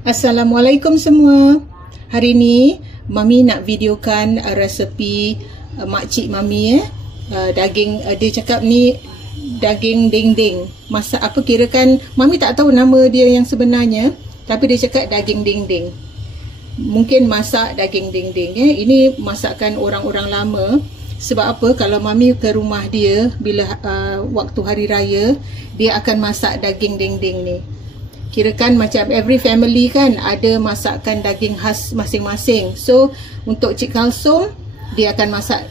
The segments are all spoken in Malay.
Assalamualaikum semua. Hari ni Mami nak videokan resepi makcik Mami daging, dia cakap ni daging dinding. Masak apa, kirakan Mami tak tahu nama dia yang sebenarnya, tapi dia cakap daging dinding. Mungkin masak daging dinding. Ini masakan orang-orang lama. Sebab apa, kalau Mami ke rumah dia bila waktu hari raya, dia akan masak daging dinding ni. Kirakan macam every family kan ada masakan daging khas masing-masing. So untuk Cik Kalsum, dia akan masak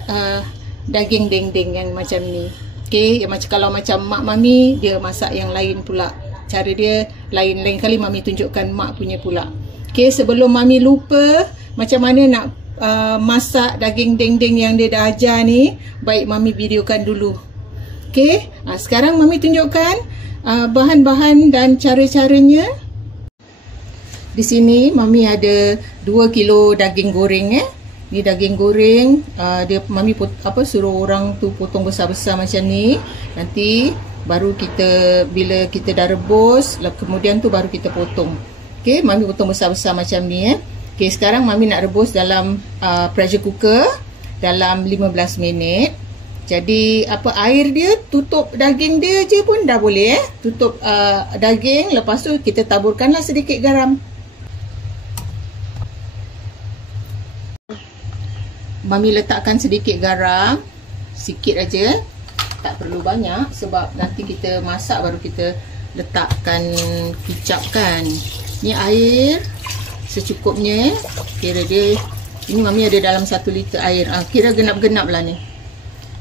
daging dinding yang macam ni. Okay, yang macam kalau macam mak Mami, dia masak yang lain pula. Cara dia lain kali Mami tunjukkan mak punya pula. Okay, sebelum Mami lupa macam mana nak masak daging dinding yang dia dah ajar ni, baik Mami videokan dulu. Okay, sekarang Mami tunjukkan bahan-bahan dan cara-caranya. Di sini Mami ada 2 kilo daging goreng. Ni daging goreng, dia Mami suruh orang tu potong besar-besar macam ni. Nanti baru kita, bila kita dah rebus, kemudian tu baru kita potong. Okey, Mami potong besar-besar macam ni. Okey, sekarang Mami nak rebus dalam pressure cooker dalam 15 minit. Jadi air dia, tutup daging dia je pun dah boleh. Tutup daging, lepas tu kita taburkanlah sedikit garam. Mami letakkan sedikit garam, sikit aja, tak perlu banyak sebab nanti kita masak baru kita letakkan kicap kan. Ni air secukupnya. Kira dia, ini Mami ada dalam 1 liter air. Kira genap-genap lah ni.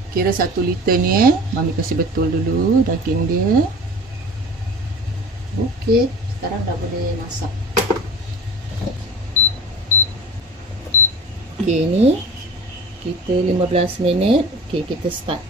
Kira 1 liter ni Mami kasih betul dulu daging dia. Okey, sekarang dah boleh masak. Okey, ni kita 15 minit. Okey, kita start.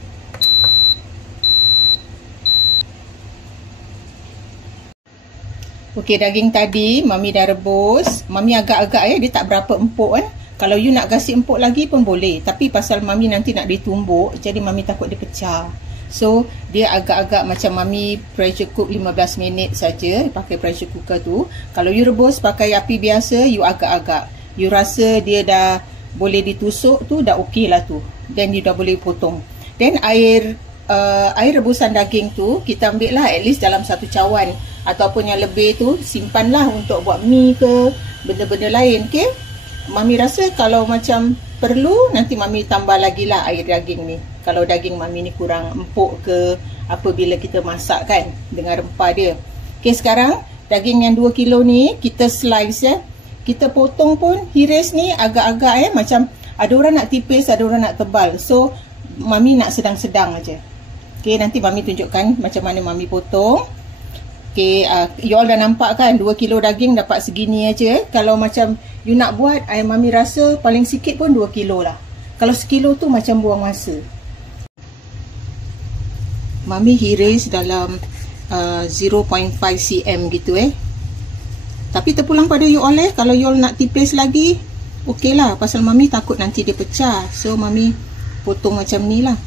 Okey, daging tadi Mami dah rebus. Mami agak-agak dia tak berapa empuk Kalau you nak gasih empuk lagi pun boleh. Tapi pasal Mami nanti nak ditumbuk, jadi Mami takut dia pecah. So, dia agak-agak macam Mami pressure cook 15 minit saja. Pakai pressure cooker tu. Kalau you rebus pakai api biasa, you agak-agak. You rasa dia dah boleh ditusuk tu, dah okey lah tu. Then you dah boleh potong. Then air rebusan daging tu, kita ambil lah at least dalam 1 cawan. Ataupun yang lebih tu, simpanlah untuk buat mie ke, benda-benda lain. Okay? Mami rasa kalau macam perlu, nanti Mami tambah lagi lah air daging ni. Kalau daging Mami ni kurang empuk ke apabila kita masak kan, dengan rempah dia. Okay, sekarang daging yang 2 kilo ni kita slice Kita potong pun hiris ni agak-agak macam ada orang nak tipis, ada orang nak tebal. So Mami nak sedang-sedang aja. Okay, nanti Mami tunjukkan macam mana Mami potong. Okay, you all dah nampak kan 2 kilo daging dapat segini aja. Kalau macam you nak buat, Mami rasa paling sikit pun 2 kilo lah. Kalau sekilo tu macam buang masa. Mami hiris dalam 0.5 cm gitu Tapi terpulang pada you all kalau you all nak tipis lagi, okey lah. Pasal Mami takut nanti dia pecah. So Mami potong macam ni lah.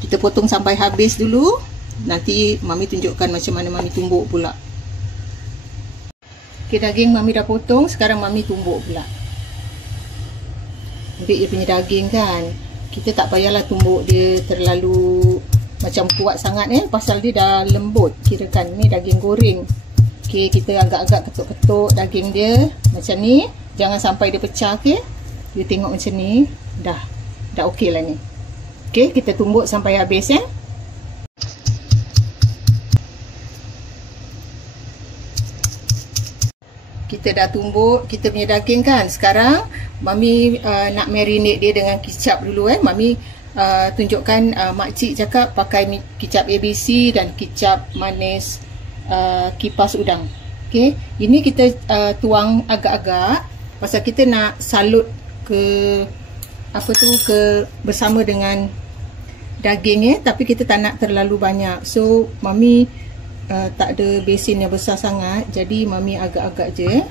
Kita potong sampai habis dulu. Nanti Mami tunjukkan macam mana Mami tumbuk pula. Okay, daging Mami dah potong. Sekarang Mami tumbuk pula. Ambil dia punya daging kan. Kita tak payahlah tumbuk dia terlalu macam kuat sangat pasal dia dah lembut. Kirakan ni daging goreng. Okay, kita agak-agak ketuk-ketuk daging dia macam ni. Jangan sampai dia pecah. Okay, you tengok macam ni. Dah okey lah ni. Okay, kita tumbuk sampai habis Kita dah tumbuk kita punya daging kan. Sekarang Mami nak marinate dia dengan kicap dulu Mami tunjukkan makcik cakap pakai kicap ABC dan kicap manis kipas udang. Okay, ini kita tuang agak-agak pasal kita nak salut ke bersama dengan daging tapi kita tak nak terlalu banyak. So Mami tak ada besin yang besar sangat, jadi Mami agak-agak je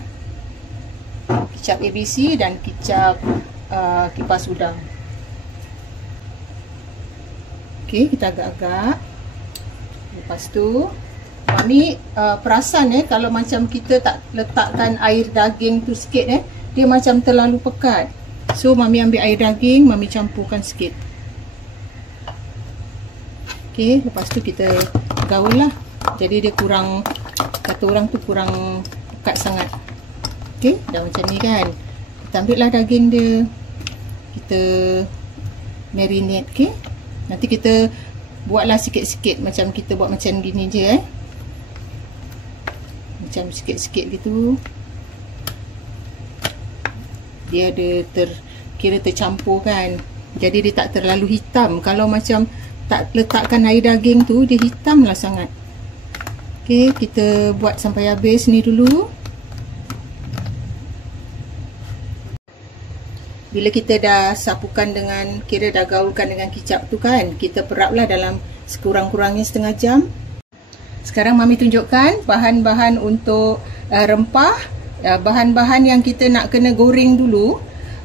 kicap ABC dan kicap kipas udang. Okey, kita agak-agak. Lepas tu Ni perasan kalau macam kita tak letakkan air daging tu sikit dia macam terlalu pekat. So Mami ambil air daging, Mami campurkan sikit. Okey, lepas tu kita gaul lah. Jadi dia kurang, kata orang tu kurang pekat sangat. Okey, dah macam ni kan. Kita ambil lah daging dia, kita marinate. Okey, nanti kita buatlah sikit-sikit, macam kita buat macam gini je macam sikit-sikit gitu. Dia ada kira tercampur kan. Jadi dia tak terlalu hitam. Kalau macam tak letakkan air daging tu, dia hitam lah sangat. Okey, kita buat sampai habis ni dulu. Bila kita dah sapukan dengan, kira dah gaulkan dengan kicap tu kan, kita peraplah dalam sekurang-kurangnya setengah jam. Sekarang Mami tunjukkan bahan-bahan untuk rempah. Bahan-bahan yang kita nak kena goreng dulu.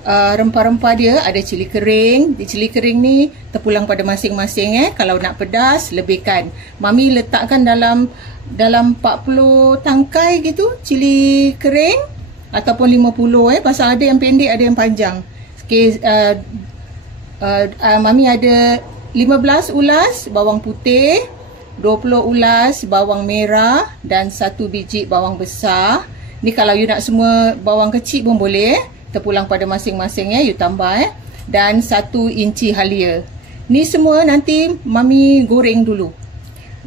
Rempah-rempah dia ada cili kering. Cili kering ni terpulang pada masing-masing. Kalau nak pedas, lebihkan. Mami letakkan dalam 40 tangkai gitu cili kering, ataupun 50 pasal ada yang pendek, ada yang panjang. Okay, Mami ada 15 ulas bawang putih, 20 ulas bawang merah dan 1 biji bawang besar. Ni kalau you nak semua bawang kecil pun boleh, terpulang pada masing-masing you tambah dan 1 inci halia. Ni semua nanti Mami goreng dulu.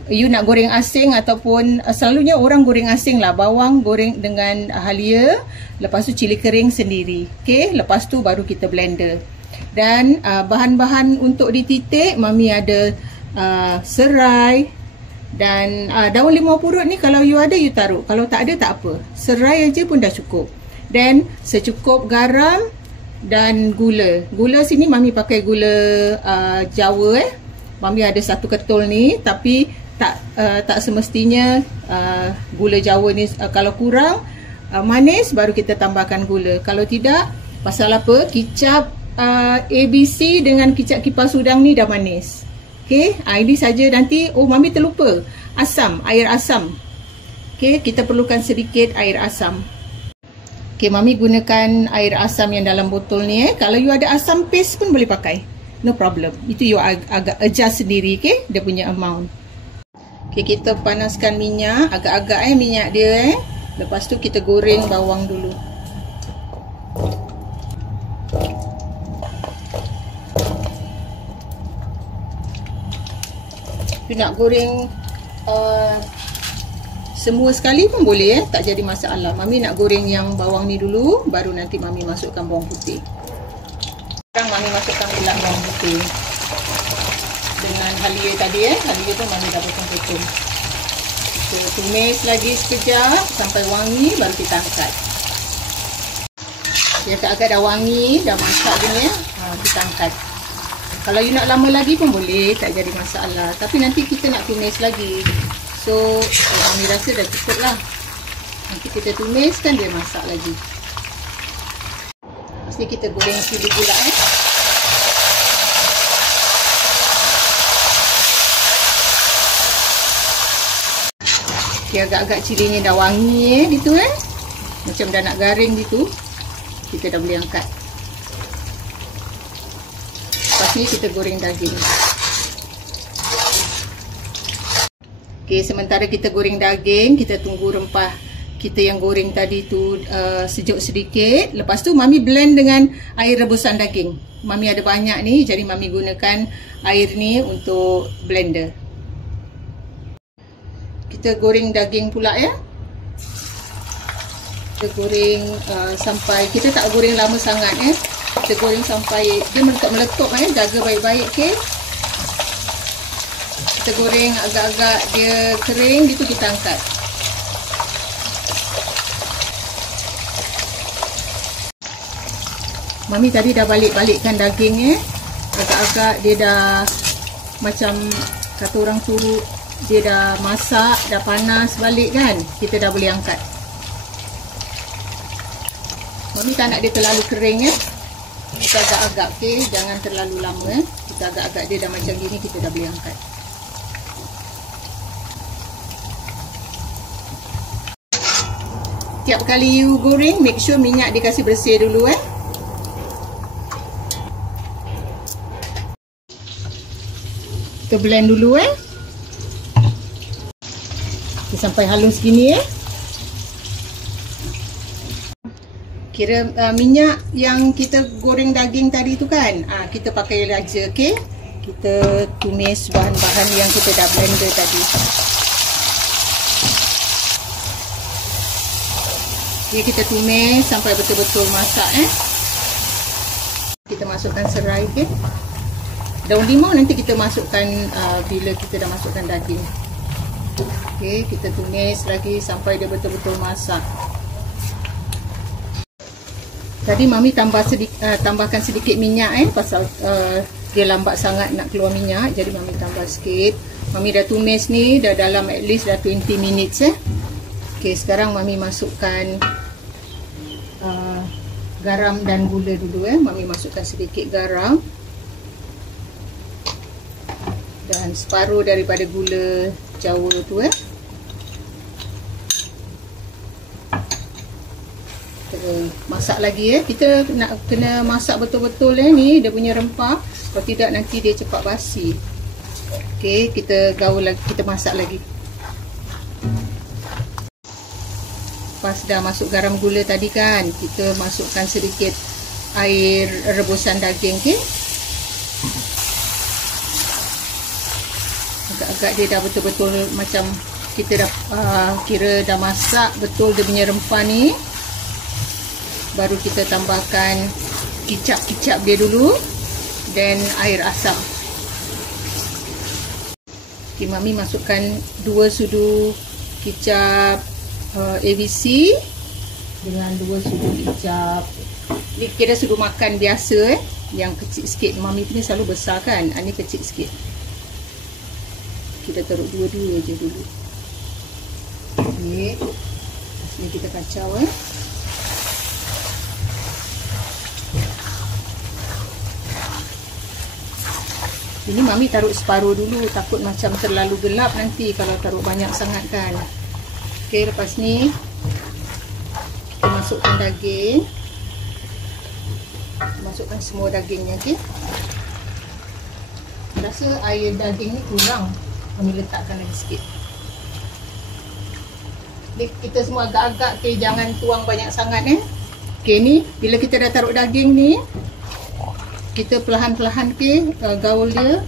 You nak goreng asing ataupun selalunya orang goreng asing lah, bawang goreng dengan halia, lepas tu cili kering sendiri. Okey, lepas tu baru kita blender. Dan bahan-bahan untuk dititik, Mami ada serai dan daun limau purut ni kalau you ada you taruh, kalau tak ada tak apa. Serai aja pun dah cukup. Dan secukup garam dan gula. Gula sini Mami pakai gula Jawa Mami ada 1 ketul ni, tapi tak semestinya gula Jawa ni kalau kurang manis baru kita tambahkan gula. Kalau tidak, pasal apa? Kicap ABC dengan kicap kipas udang ni dah manis. Okey, ini saja. Nanti Mami terlupa asam, air asam. Okey, kita perlukan sedikit air asam. Okey, Mami gunakan air asam yang dalam botol ni Kalau you ada asam paste pun boleh pakai. No problem. Itu you agak adjust sendiri, okey, dia punya amount. Okey, kita panaskan minyak, agak-agak minyak dia Lepas tu kita goreng bawang dulu. You nak goreng semua sekali pun boleh tak jadi masalah. Mami nak goreng yang bawang ni dulu, baru nanti Mami masukkan bawang putih. Sekarang Mami masukkan pula bawang putih dengan halia tadi halia tu Mami dah potong-potong. Kita tumis lagi sekejap sampai wangi, baru kita angkat. Dia agak-agak dah wangi, dah masak gini kita angkat. Kalau you nak lama lagi pun boleh, tak jadi masalah. Tapi nanti kita nak tumis lagi. So, Mami rasa dah cukup lah. Nanti kita tumiskan, dia masak lagi. Lepas ni kita goreng cili pula Okay, agak-agak cilinya dah wangi gitu macam dah nak garing gitu. Kita dah boleh angkat. Lepas ni kita goreng daging. Okey, sementara kita goreng daging, kita tunggu rempah kita yang goreng tadi tu sejuk sedikit. Lepas tu Mami blend dengan air rebusan daging. Mami ada banyak ni, jadi Mami gunakan air ni untuk blender. Kita goreng daging pula Kita goreng sampai, kita tak goreng lama sangat Kita goreng sampai dia meletup-meletup jaga baik-baik, okey. Kita goreng agak-agak dia kering gitu, kita angkat. Mami tadi dah balik-balikkan daging agak-agak dia dah macam kata orang tu, dia dah masak, dah panas balik kan. Kita dah boleh angkat. Mami tak nak dia terlalu kering Kita agak-agak, okey, jangan terlalu lama Kita agak-agak dia dah macam gini, kita dah boleh angkat. setiap kali you goreng, make sure minyak dikasih bersih dulu Kita blend dulu sampai halus gini Kira minyak yang kita goreng daging tadi tu kan, kita pakai raja, okey. Kita tumis bahan-bahan yang kita dah blender tadi. Okey, kita tumis sampai betul-betul masak Kita masukkan serai Daun limau nanti kita masukkan bila kita dah masukkan daging. Okey, kita tumis lagi sampai dia betul-betul masak. Tadi Mami tambahkan sedikit minyak pasal dia lambat sangat nak keluar minyak, jadi Mami tambah sikit. Mami dah tumis ni dah dalam at least dah 20 minutes Okey, sekarang Mami masukkan garam dan gula dulu Mami masukkan sedikit garam dan separuh daripada gula Jawa tu Kita masak lagi Kita nak kena masak betul-betul ni dia punya rempah, kalau tidak nanti dia cepat basi. Okey, kita gaul lagi, kita masak lagi. Pas dah masuk garam gula tadi kan, kita masukkan sedikit air rebusan daging Agak-agak dia dah betul-betul macam kita dah kira dah masak betul dia punya rempah ni. Baru kita tambahkan kicap-kicap dia dulu dan air asam. Okay, Mami masukkan 2 sudu kicap ABC dengan 2 sudu kicap. Ni kira sudu makan biasa yang kecil sikit. Mami punya selalu besar kan, ni kecil sikit. Kita taruh 2 je dulu. Okey. Sini kita kacau Ini Mami taruh separuh dulu, takut macam terlalu gelap nanti kalau taruh banyak sangat kan. Okey, lepas ni kita masukkan daging. Masukkan semua dagingnya, okey. Rasa air daging ni kurang. Kami letakkan lagi sikit. Kita semua agak-agak jangan tuang banyak sangat Okey, ni bila kita dah taruh daging ni, kita perlahan-perlahan gaul dia.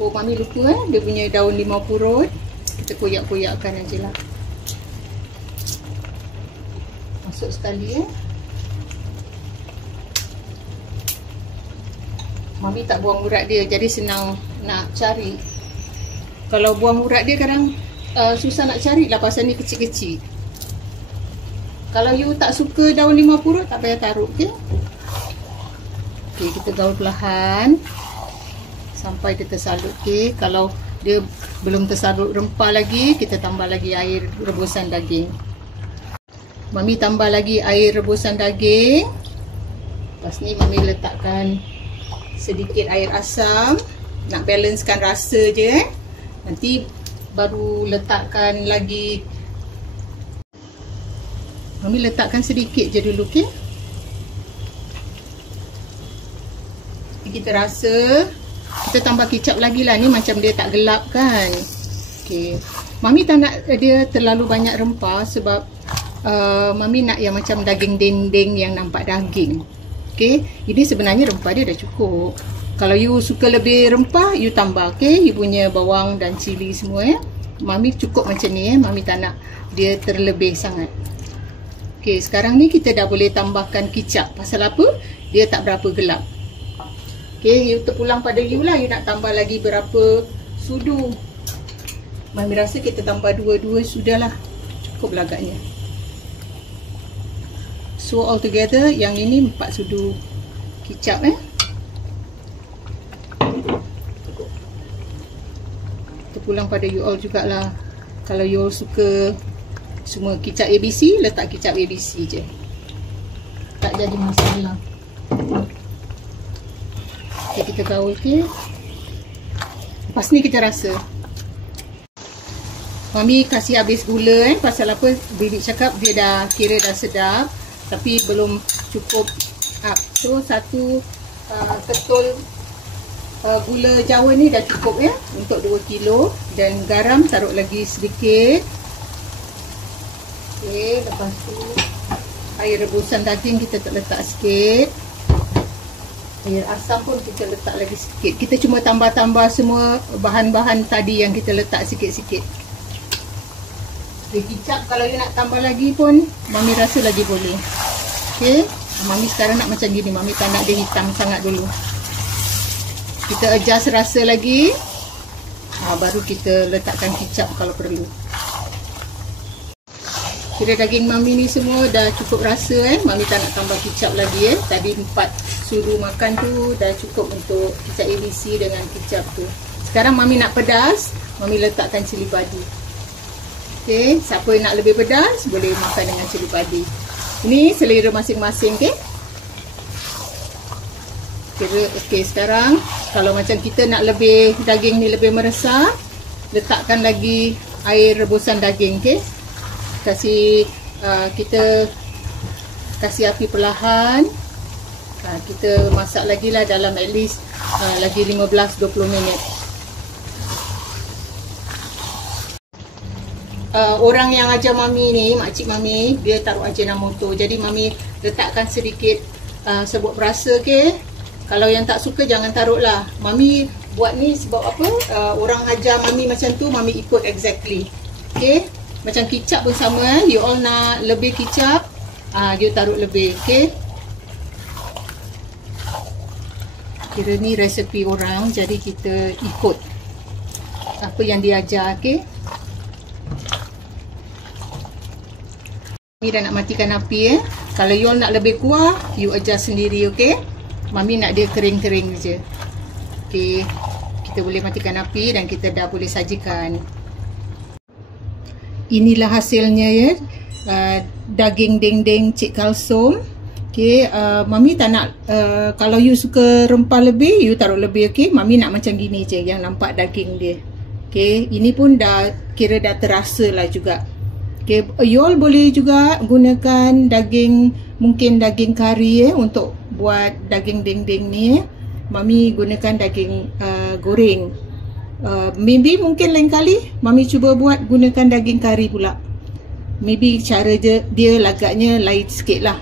Oh, Mami lupa dia punya daun limau purut. Kita koyak-koyakkan aje lah. Masuk sekali Mami tak buang urat dia, jadi senang nak cari. Kalau buang urat dia kadang susah nak cari lah pasal ni kecil-kecil. Kalau you tak suka daun limau purut, tak payah taruh, okey? Okey, kita gaul perlahan sampai dia tersalut, okey? Kalau dia belum tersalut rempah lagi, kita tambah lagi air rebusan daging. Mami tambah lagi air rebusan daging. Lepas ni Mami letakkan sedikit air asam, nak balancekan rasa je Nanti baru letakkan lagi. Mami letakkan sedikit je dulu, okey? Kita rasa, kita tambah kicap lagi lah. Ni macam dia tak gelap kan. Okey. Mami tak nak dia terlalu banyak rempah sebab Mami nak yang macam daging dendeng yang nampak daging. Okey. Ini sebenarnya rempah dia dah cukup. Kalau you suka lebih rempah, you tambah, okey? You punya bawang dan cili semua Mami cukup macam ni Mami tak nak dia terlebih sangat. Okey, sekarang ni kita dah boleh tambahkan kicap. Pasal apa? Dia tak berapa gelap. Okey, you terpulang pada you lah. You nak tambah lagi berapa sudu. Mami rasa kita tambah 2 sudahlah. Cukup lah agaknya. So altogether yang ini 4 sudu kicap Terpulang pada you all jugalah. Kalau you all suka semua kicap ABC, letak kicap ABC je. Tak jadi masalah. Okay, kita gaul, okey. Lepas ni kita rasa. Mami kasih habis gula pasal apa? Bibi cakap dia dah kira dah sedap tapi belum cukup up. So satu ketul gula Jawa ni dah cukup ya untuk 2 kilo dan garam taruh lagi sedikit. Okey, lepas tu air rebusan daging kita letak sikit. Air asam pun kita letak lagi sikit. Kita cuma tambah-tambah semua bahan-bahan tadi yang kita letak sikit-sikit. Okay, kicap kalau you nak tambah lagi pun Mami rasa lagi boleh. Okey, Mami sekarang nak macam gini. Mami tak nak dia hitam sangat dulu. Kita adjust rasa lagi. Baru kita letakkan kicap kalau perlu. Kira daging Mami ni semua dah cukup rasa Mami tak nak tambah kicap lagi Tadi 4 sudu makan tu dah cukup untuk kicap ABC dengan kicap tu. Sekarang Mami nak pedas, Mami letakkan cili padi. Okey, siapa yang nak lebih pedas boleh makan dengan cili padi. Ini selera masing-masing, okey. Okey, sekarang kalau macam kita nak lebih daging ni lebih meresap, letakkan lagi air rebusan daging, okey. Kita kasih api perlahan. Kita masak lagi lah dalam at least lagi 15-20 minit. Orang yang ajar Mami ni, makcik Mami, dia taruh Ajinomoto. Jadi Mami letakkan sedikit sebut perasa, okey. Kalau yang tak suka jangan taruh lah. Mami buat ni sebab apa? Orang ajar Mami macam tu, Mami ikut exactly. Okey. Macam kicap pun sama you all nak lebih kicap, you taruh lebih, okey. Kira ni resepi orang, jadi kita ikut apa yang dia ajar, okey. Ni dah nak matikan api Kalau you all nak lebih kuah, you adjust sendiri, okey. Mami nak dia kering-kering je. Okey. Kita boleh matikan api dan kita dah boleh sajikan. Inilah hasilnya daging dendeng Cik Kalsum. Okey, Mami tak nak kalau you suka rempah lebih, you taruh lebih, okey. Mami nak macam gini je yang nampak daging dia. Okey, ini pun dah kira dah terasa lah juga. Okey, you all boleh juga gunakan daging, mungkin daging kari untuk buat daging dendeng ni. Mami gunakan daging goreng. Maybe mungkin lain kali Mami cuba buat gunakan daging kari pula. Maybe cara dia lagaknya lain sikit lah.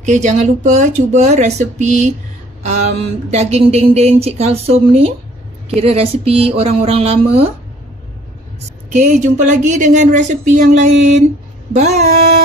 Okay, jangan lupa cuba resepi daging dendeng Cik Kalsum ni. Kira resepi orang-orang lama. Okay, jumpa lagi dengan resepi yang lain. Bye.